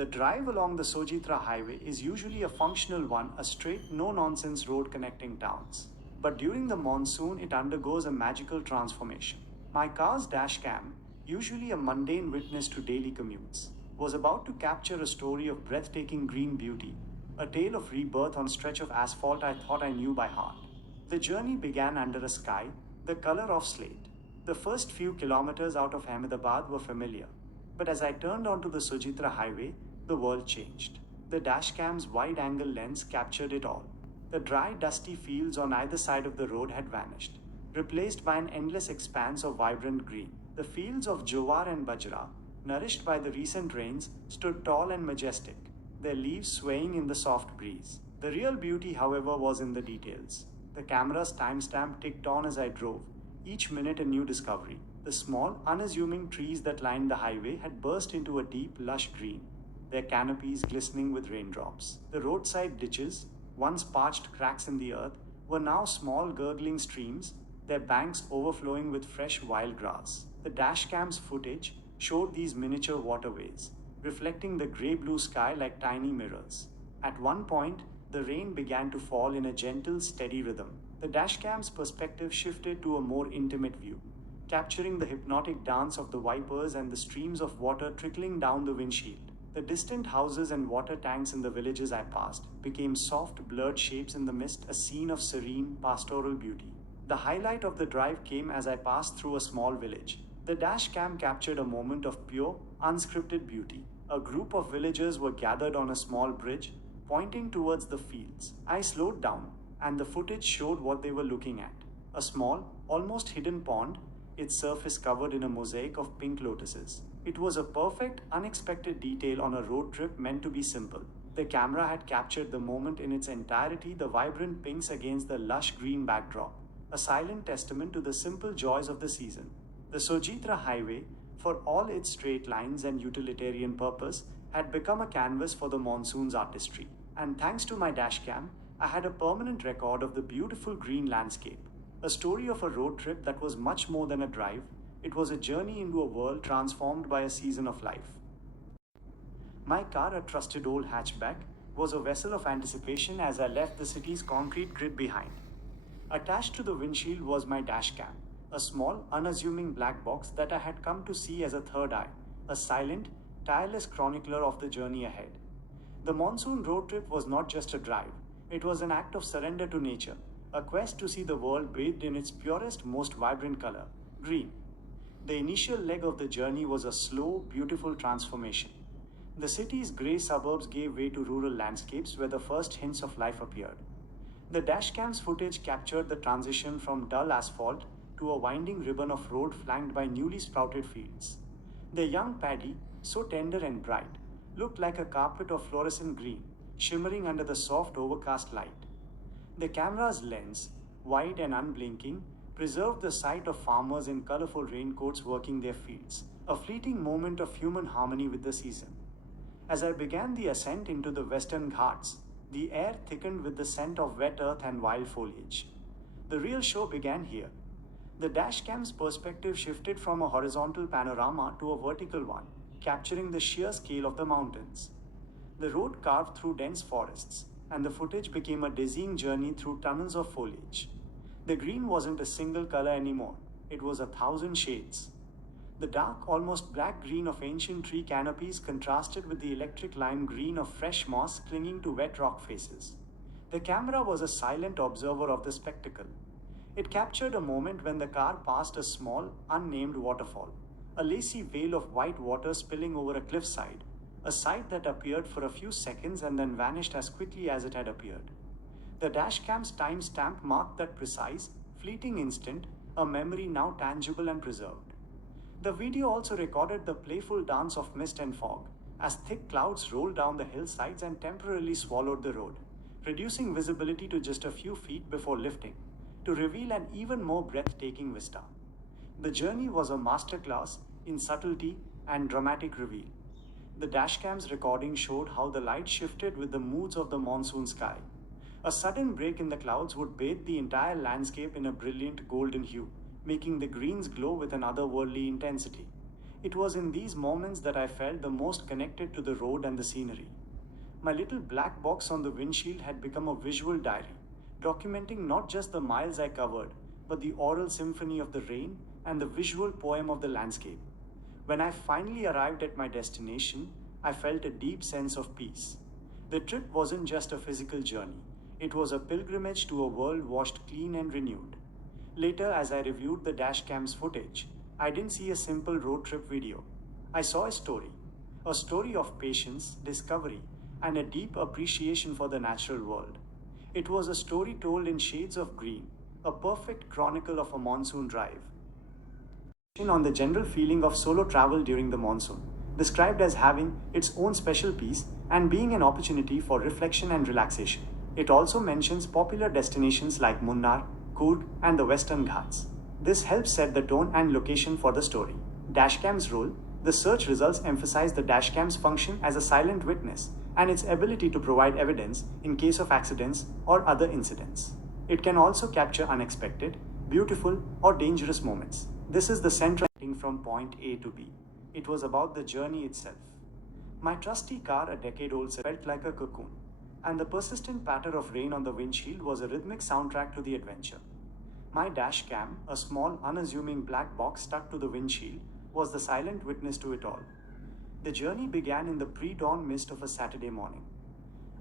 The drive along the Sojitra highway is usually a functional one, a straight, no-nonsense road connecting towns. But during the monsoon, it undergoes a magical transformation. My car's dash cam, usually a mundane witness to daily commutes, was about to capture a story of breathtaking green beauty, a tale of rebirth on a stretch of asphalt I thought I knew by heart. The journey began under a sky, the color of slate. The first few kilometers out of Ahmedabad were familiar, but as I turned onto the Sujitra highway, the world changed. The dashcam's wide angle lens captured it all. The dry, dusty fields on either side of the road had vanished, replaced by an endless expanse of vibrant green. The fields of Jowar and Bajra, nourished by the recent rains, stood tall and majestic, their leaves swaying in the soft breeze. The real beauty, however, was in the details. The camera's timestamp ticked on as I drove, each minute a new discovery. The small, unassuming trees that lined the highway had burst into a deep, lush green, their canopies glistening with raindrops. The roadside ditches, once parched cracks in the earth, were now small, gurgling streams, their banks overflowing with fresh wild grass. The dashcam's footage showed these miniature waterways, reflecting the grey-blue sky like tiny mirrors. At one point, the rain began to fall in a gentle, steady rhythm. The dashcam's perspective shifted to a more intimate view, capturing the hypnotic dance of the wipers and the streams of water trickling down the windshield. The distant houses and water tanks in the villages I passed became soft, blurred shapes in the mist, a scene of serene, pastoral beauty. The highlight of the drive came as I passed through a small village. The dashcam captured a moment of pure, unscripted beauty. A group of villagers were gathered on a small bridge, pointing towards the fields. I slowed down, and the footage showed what they were looking at. A small, almost hidden pond, its surface covered in a mosaic of pink lotuses. It was a perfect, unexpected detail on a road trip meant to be simple. The camera had captured the moment in its entirety, the vibrant pinks against the lush green backdrop, a silent testament to the simple joys of the season. The Sojitra highway, for all its straight lines and utilitarian purpose, had become a canvas for the monsoon's artistry. And thanks to my dashcam, I had a permanent record of the beautiful green landscape. A story of a road trip that was much more than a drive. It was a journey into a world transformed by a season of life. My car, a trusted old hatchback, was a vessel of anticipation as I left the city's concrete grid behind. Attached to the windshield was my dashcam, a small, unassuming black box that I had come to see as a third eye, a silent, tireless chronicler of the journey ahead. The monsoon road trip was not just a drive, it was an act of surrender to nature, a quest to see the world bathed in its purest, most vibrant color, green. The initial leg of the journey was a slow, beautiful transformation. The city's grey suburbs gave way to rural landscapes where the first hints of life appeared. The dashcam's footage captured the transition from dull asphalt to a winding ribbon of road flanked by newly sprouted fields. The young paddy, so tender and bright, looked like a carpet of fluorescent green, shimmering under the soft overcast light. The camera's lens, wide and unblinking, preserved the sight of farmers in colorful raincoats working their fields, a fleeting moment of human harmony with the season. As I began the ascent into the western Ghats, the air thickened with the scent of wet earth and wild foliage. The real show began here. The dashcam's perspective shifted from a horizontal panorama to a vertical one, capturing the sheer scale of the mountains. The road carved through dense forests, and the footage became a dizzying journey through tunnels of foliage. The green wasn't a single color anymore, it was 1,000 shades. The dark, almost black green of ancient tree canopies contrasted with the electric lime green of fresh moss clinging to wet rock faces. The camera was a silent observer of the spectacle. It captured a moment when the car passed a small, unnamed waterfall, a lacy veil of white water spilling over a cliffside, a sight that appeared for a few seconds and then vanished as quickly as it had appeared. The dashcam's timestamp marked that precise, fleeting instant, a memory now tangible and preserved. The video also recorded the playful dance of mist and fog, as thick clouds rolled down the hillsides and temporarily swallowed the road, reducing visibility to just a few feet before lifting, to reveal an even more breathtaking vista. The journey was a masterclass in subtlety and dramatic reveal. The dashcam's recording showed how the light shifted with the moods of the monsoon sky. A sudden break in the clouds would bathe the entire landscape in a brilliant golden hue, making the greens glow with an otherworldly intensity. It was in these moments that I felt the most connected to the road and the scenery. My little black box on the windshield had become a visual diary, documenting not just the miles I covered, but the oral symphony of the rain and the visual poem of the landscape. When I finally arrived at my destination, I felt a deep sense of peace. The trip wasn't just a physical journey, it was a pilgrimage to a world washed clean and renewed. Later, as I reviewed the dashcam's footage, I didn't see a simple road trip video. I saw a story of patience, discovery, and a deep appreciation for the natural world. It was a story told in shades of green, a perfect chronicle of a monsoon drive. On the general feeling of solo travel during the monsoon, described as having its own special peace and being an opportunity for reflection and relaxation. It also mentions popular destinations like Munnar, Coorg, and the Western Ghats. This helps set the tone and location for the story. Dashcam's role: the search results emphasize the dashcam's function as a silent witness and its ability to provide evidence in case of accidents or other incidents. It can also capture unexpected, beautiful, or dangerous moments. This is the central thing from point A to B. It was about the journey itself. My trusty car, a decade old, felt like a cocoon, and the persistent patter of rain on the windshield was a rhythmic soundtrack to the adventure. My dash cam, a small, unassuming black box stuck to the windshield, was the silent witness to it all. The journey began in the pre-dawn mist of a Saturday morning.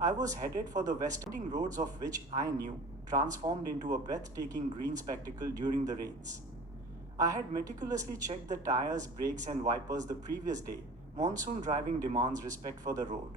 I was headed for the western roads of which I knew, transformed into a breathtaking green spectacle during the rains. I had meticulously checked the tires, brakes, and wipers the previous day. Monsoon driving demands respect for the road.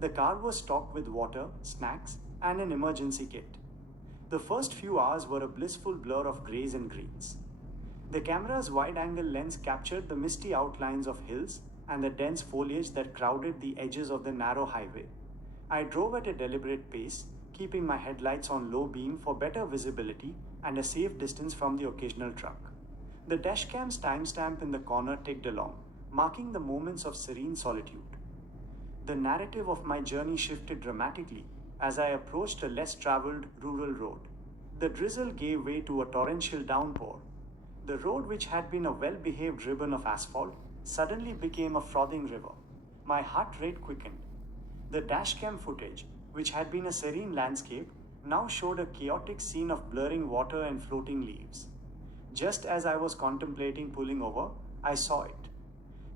The car was stocked with water, snacks, and an emergency kit. The first few hours were a blissful blur of grays and greens. The camera's wide-angle lens captured the misty outlines of hills and the dense foliage that crowded the edges of the narrow highway. I drove at a deliberate pace, keeping my headlights on low beam for better visibility and a safe distance from the occasional truck. The dashcam's timestamp in the corner ticked along, marking the moments of serene solitude. The narrative of my journey shifted dramatically as I approached a less traveled rural road. The drizzle gave way to a torrential downpour. The road, which had been a well-behaved ribbon of asphalt, suddenly became a frothing river. My heart rate quickened. The dashcam footage, which had been a serene landscape, now showed a chaotic scene of blurring water and floating leaves. Just as I was contemplating pulling over, I saw it.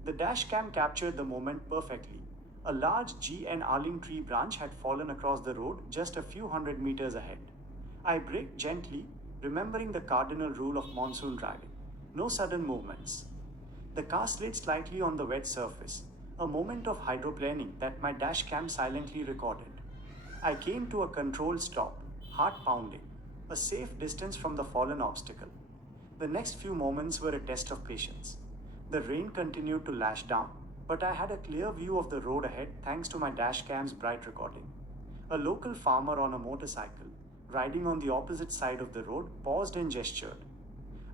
The dashcam captured the moment perfectly. A large GNRling tree branch had fallen across the road just a few hundred meters ahead. I braked gently, remembering the cardinal rule of monsoon driving: no sudden movements. The car slid slightly on the wet surface, a moment of hydroplaning that my dashcam silently recorded. I came to a controlled stop, heart pounding, a safe distance from the fallen obstacle. The next few moments were a test of patience. The rain continued to lash down, but I had a clear view of the road ahead thanks to my dashcam's bright recording. A local farmer on a motorcycle, riding on the opposite side of the road, paused and gestured.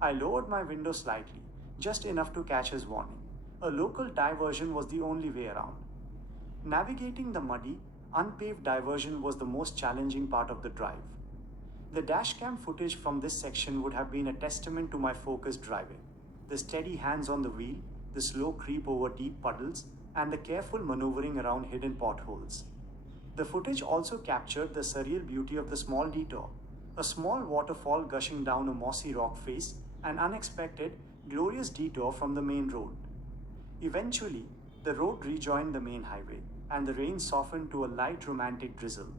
I lowered my window slightly, just enough to catch his warning. A local diversion was the only way around. Navigating the muddy, unpaved diversion was the most challenging part of the drive. The dashcam footage from this section would have been a testament to my focused driving. The steady hands on the wheel, the slow creep over deep puddles, and the careful maneuvering around hidden potholes. The footage also captured the surreal beauty of the small detour, a small waterfall gushing down a mossy rock face, an unexpected, glorious detour from the main road. Eventually, the road rejoined the main highway, and the rain softened to a light romantic drizzle.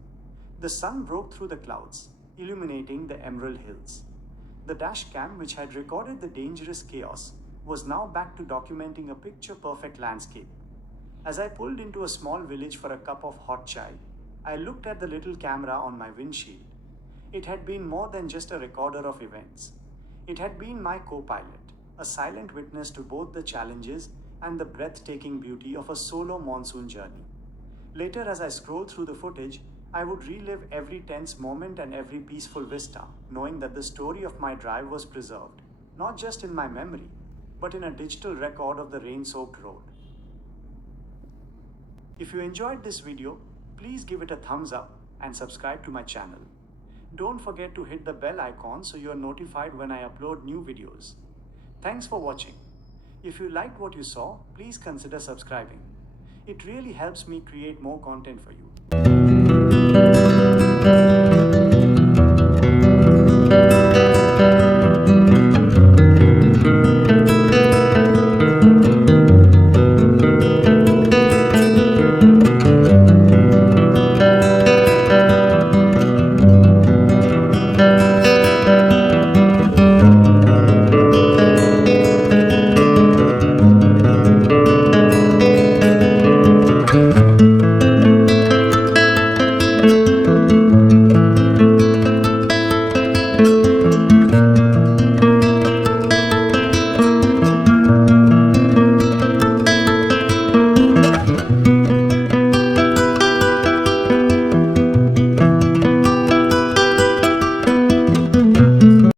The sun broke through the clouds, illuminating the emerald hills. The dashcam, which had recorded the dangerous chaos, was now back to documenting a picture-perfect landscape. As I pulled into a small village for a cup of hot chai, I looked at the little camera on my windshield. It had been more than just a recorder of events. It had been my co-pilot, a silent witness to both the challenges and the breathtaking beauty of a solo monsoon journey. Later, as I scrolled through the footage, I would relive every tense moment and every peaceful vista, knowing that the story of my drive was preserved, not just in my memory, but in a digital record of the rain-soaked road. If you enjoyed this video, please give it a thumbs up and subscribe to my channel. Don't forget to hit the bell icon so you are notified when I upload new videos. Thanks for watching. If you liked what you saw, please consider subscribing. It really helps me create more content for you.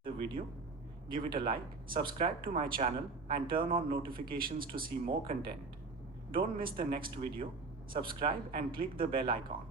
The video, give it a like, subscribe to my channel and turn on notifications to see more content. Don't miss the next video, subscribe and click the bell icon.